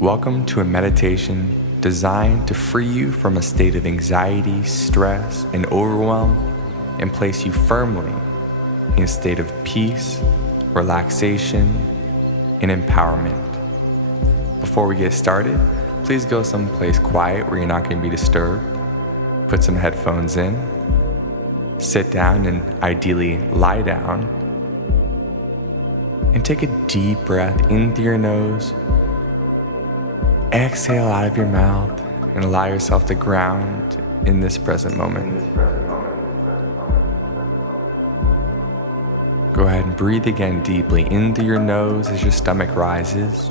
Welcome to a meditation designed to free you from a state of anxiety, stress, and overwhelm and place you firmly in a state of peace, relaxation, and empowerment. Before we get started, please go someplace quiet where you're not going to be disturbed. Put some headphones in, sit down and ideally lie down, and take a deep breath in through your nose. Exhale out of your mouth and allow yourself to ground in this present moment. Go ahead and breathe again deeply in through your nose as your stomach rises.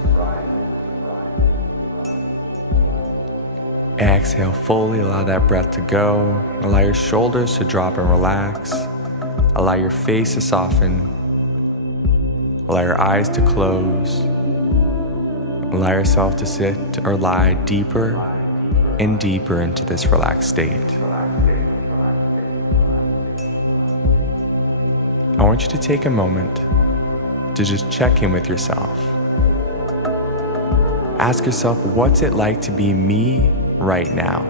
Exhale fully, allow that breath to go. Allow your shoulders to drop and relax. Allow your face to soften. Allow your eyes to close. Allow yourself to sit or lie deeper and deeper into this relaxed state. I want you to take a moment to just check in with yourself. Ask yourself, what's it like to be me right now?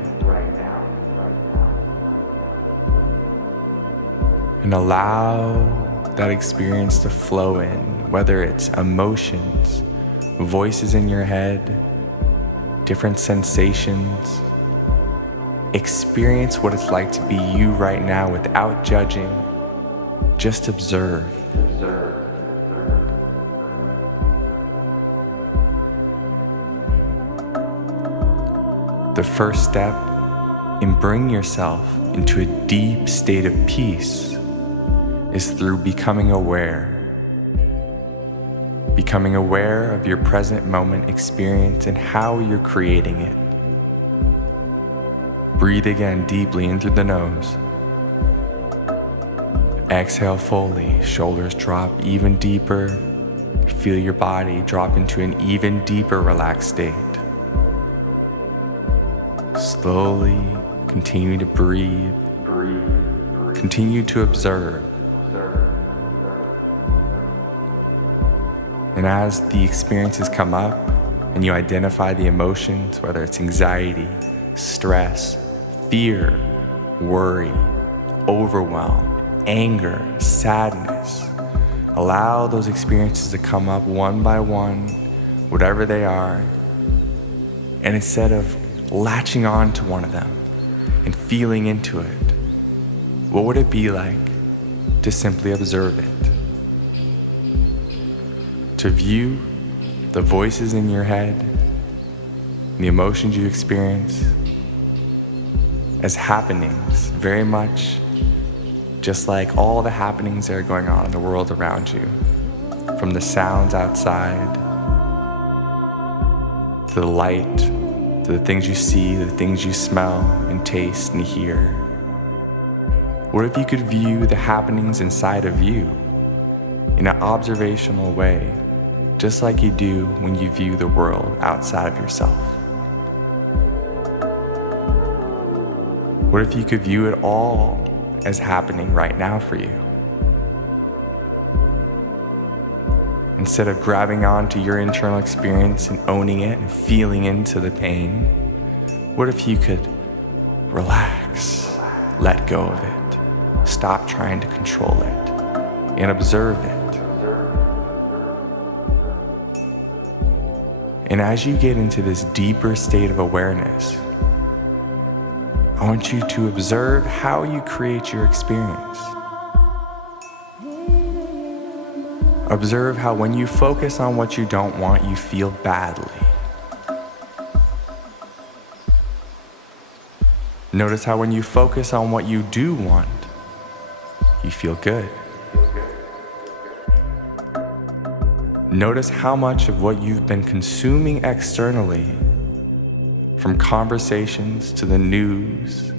And allow that experience to flow in, whether it's emotions, voices in your head, different sensations. Experience what it's like to be you right now without judging. Just observe. The first step in bringing yourself into a deep state of peace is through becoming aware. Becoming aware of your present moment experience and how you're creating it. Breathe again deeply in through the nose. Exhale fully, shoulders drop even deeper. Feel your body drop into an even deeper relaxed state. Slowly continue to breathe. Continue to observe. And as the experiences come up and you identify the emotions, whether it's anxiety, stress, fear, worry, overwhelm, anger, sadness, allow those experiences to come up one by one, whatever they are. And instead of latching on to one of them and feeling into it, what would it be like to simply observe it? To view the voices in your head, the emotions you experience as happenings, very much just like all the happenings that are going on in the world around you, from the sounds outside, to the light, to the things you see, the things you smell and taste and hear. What if you could view the happenings inside of you in an observational way, just like you do when you view the world outside of yourself? What if you could view it all as happening right now for you? Instead of grabbing onto your internal experience and owning it and feeling into the pain, what if you could relax, let go of it, stop trying to control it, and observe it? And as you get into this deeper state of awareness, I want you to observe how you create your experience. Observe how when you focus on what you don't want, you feel badly. Notice how when you focus on what you do want, you feel good. Notice how much of what you've been consuming externally, from conversations to the news,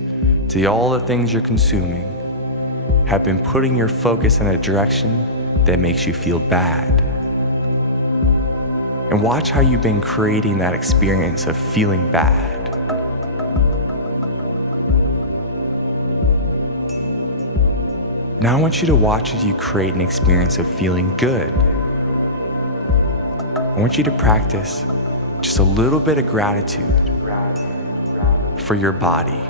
to all the things you're consuming, have been putting your focus in a direction that makes you feel bad. And watch how you've been creating that experience of feeling bad. Now I want you to watch as you create an experience of feeling good. I want you to practice just a little bit of gratitude for your body,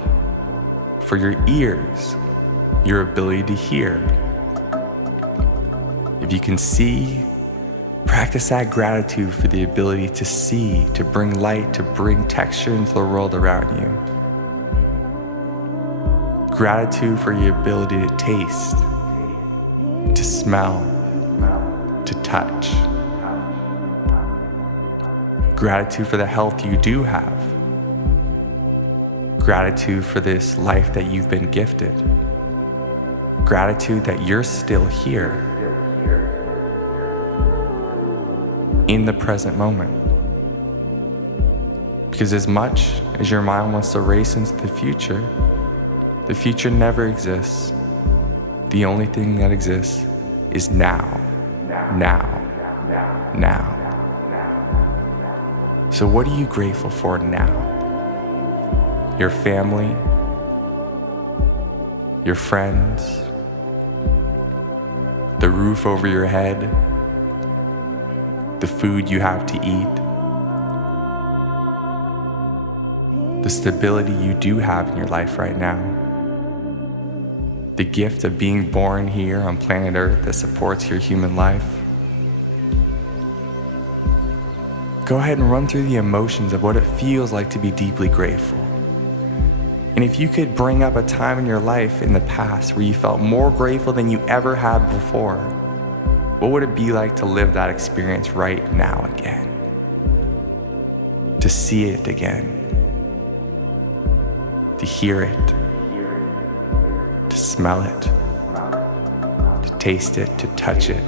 for your ears, your ability to hear. If you can see, practice that gratitude for the ability to see, to bring light, to bring texture into the world around you. Gratitude for your ability to taste, to smell, to touch. Gratitude for the health you do have. Gratitude for this life that you've been gifted. Gratitude that you're still here in the present moment. Because as much as your mind wants to race into the future never exists. The only thing that exists is now, now, now. So what are you grateful for now? Your family, your friends, the roof over your head, the food you have to eat, the stability you do have in your life right now, the gift of being born here on planet Earth that supports your human life. Go ahead and run through the emotions of what it feels like to be deeply grateful. And if you could bring up a time in your life in the past where you felt more grateful than you ever had before, what would it be like to live that experience right now again? To see it again, to hear it, to smell it, to taste it, to touch it.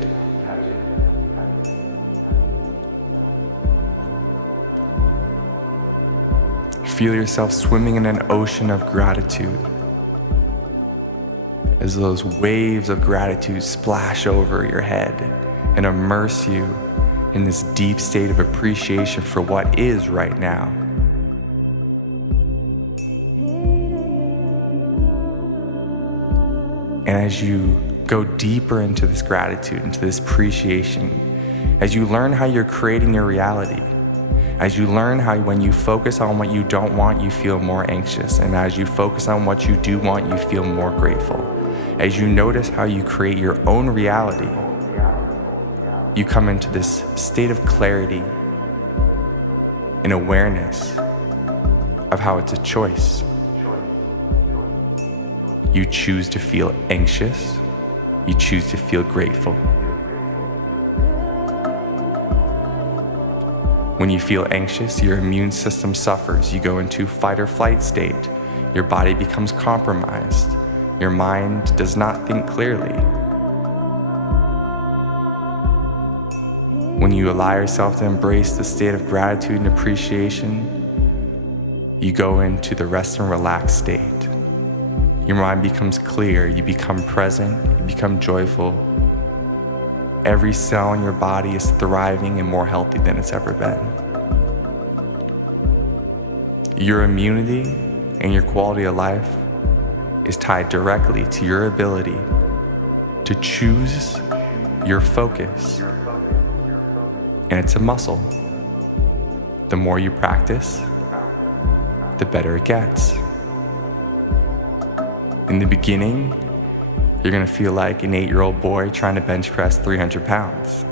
Feel yourself swimming in an ocean of gratitude as those waves of gratitude splash over your head and immerse you in this deep state of appreciation for what is right now. And as you go deeper into this gratitude, into this appreciation, as you learn how you're creating your reality, as you learn how when you focus on what you don't want, you feel more anxious, and as you focus on what you do want, you feel more grateful. As you notice how you create your own reality, you come into this state of clarity and awareness of how it's a choice. You choose to feel anxious, you choose to feel grateful. When you feel anxious, your immune system suffers. You go into fight or flight state. Your body becomes compromised. Your mind does not think clearly. When you allow yourself to embrace the state of gratitude and appreciation, you go into the rest and relax state. Your mind becomes clear. You become present. You become joyful. Every cell in your body is thriving and more healthy than it's ever been. Your immunity and your quality of life is tied directly to your ability to choose your focus. And it's a muscle. The more you practice, the better it gets. In the beginning, you're gonna feel like an 8-year-old boy trying to bench press 300 pounds.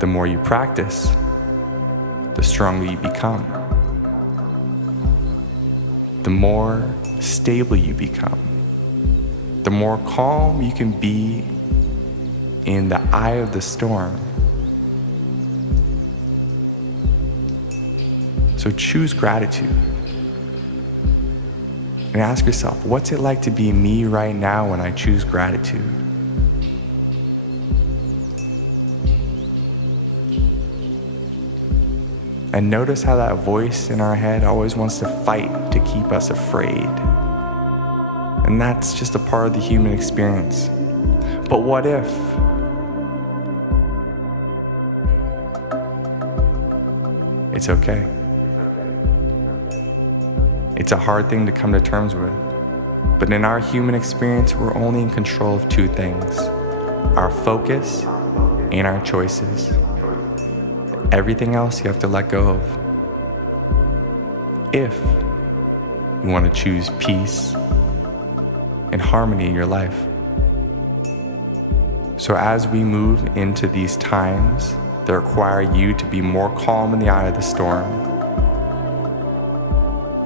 The more you practice, the stronger you become. The more stable you become. The more calm you can be in the eye of the storm. So choose gratitude. And ask yourself, what's it like to be me right now when I choose gratitude? And notice how that voice in our head always wants to fight to keep us afraid. And that's just a part of the human experience. But what if? It's okay. It's a hard thing to come to terms with, but in our human experience, we're only in control of two things: our focus and our choices. Everything else you have to let go of. If you want to choose peace and harmony in your life. So as we move into these times that require you to be more calm in the eye of the storm,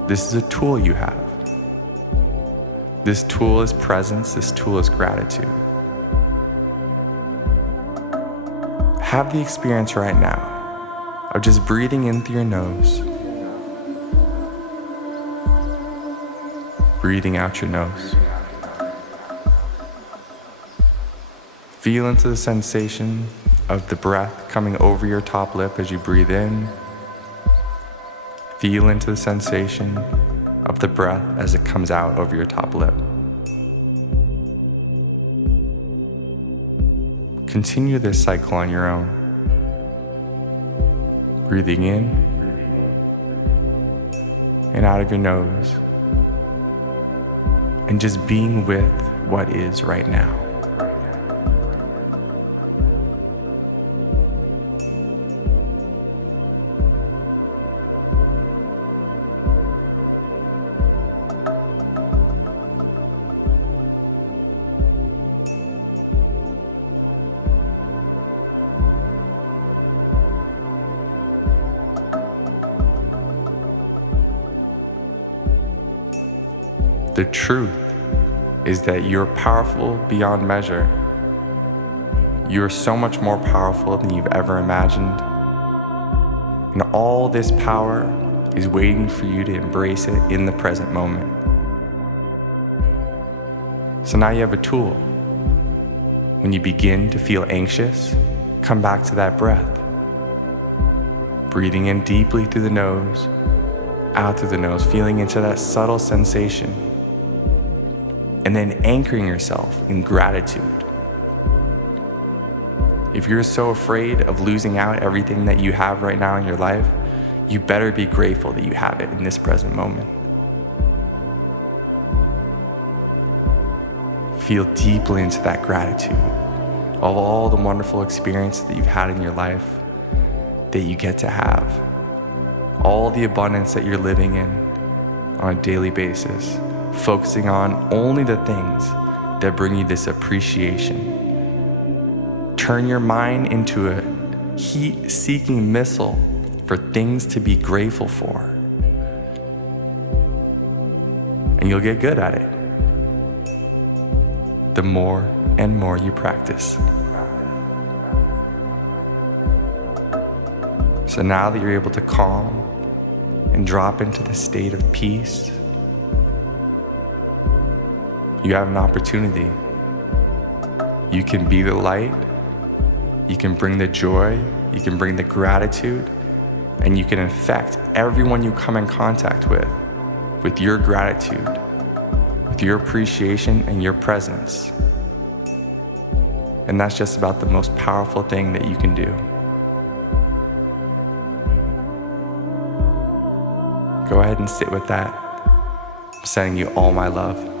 this is a tool you have. This tool is presence, this tool is gratitude. Have the experience right now of just breathing in through your nose, breathing out your nose. Feel into the sensation of the breath coming over your top lip as you breathe in. Feel into the sensation of the breath as it comes out over your top lip. Continue this cycle on your own. Breathing in and out of your nose. And just being with what is right now. The truth is that you're powerful beyond measure. You're so much more powerful than you've ever imagined. And all this power is waiting for you to embrace it in the present moment. So now you have a tool. When you begin to feel anxious, come back to that breath. Breathing in deeply through the nose, out through the nose, feeling into that subtle sensation. And then anchoring yourself in gratitude. If you're so afraid of losing out everything that you have right now in your life, you better be grateful that you have it in this present moment. Feel deeply into that gratitude of all the wonderful experiences that you've had in your life that you get to have. All the abundance that you're living in on a daily basis. Focusing on only the things that bring you this appreciation. Turn your mind into a heat-seeking missile for things to be grateful for. And you'll get good at it the more and more you practice. So now that you're able to calm and drop into the state of peace, you have an opportunity. You can be the light, you can bring the joy, you can bring the gratitude, and you can affect everyone you come in contact with your gratitude, with your appreciation and your presence. And that's just about the most powerful thing that you can do. Go ahead and sit with that. I'm sending you all my love.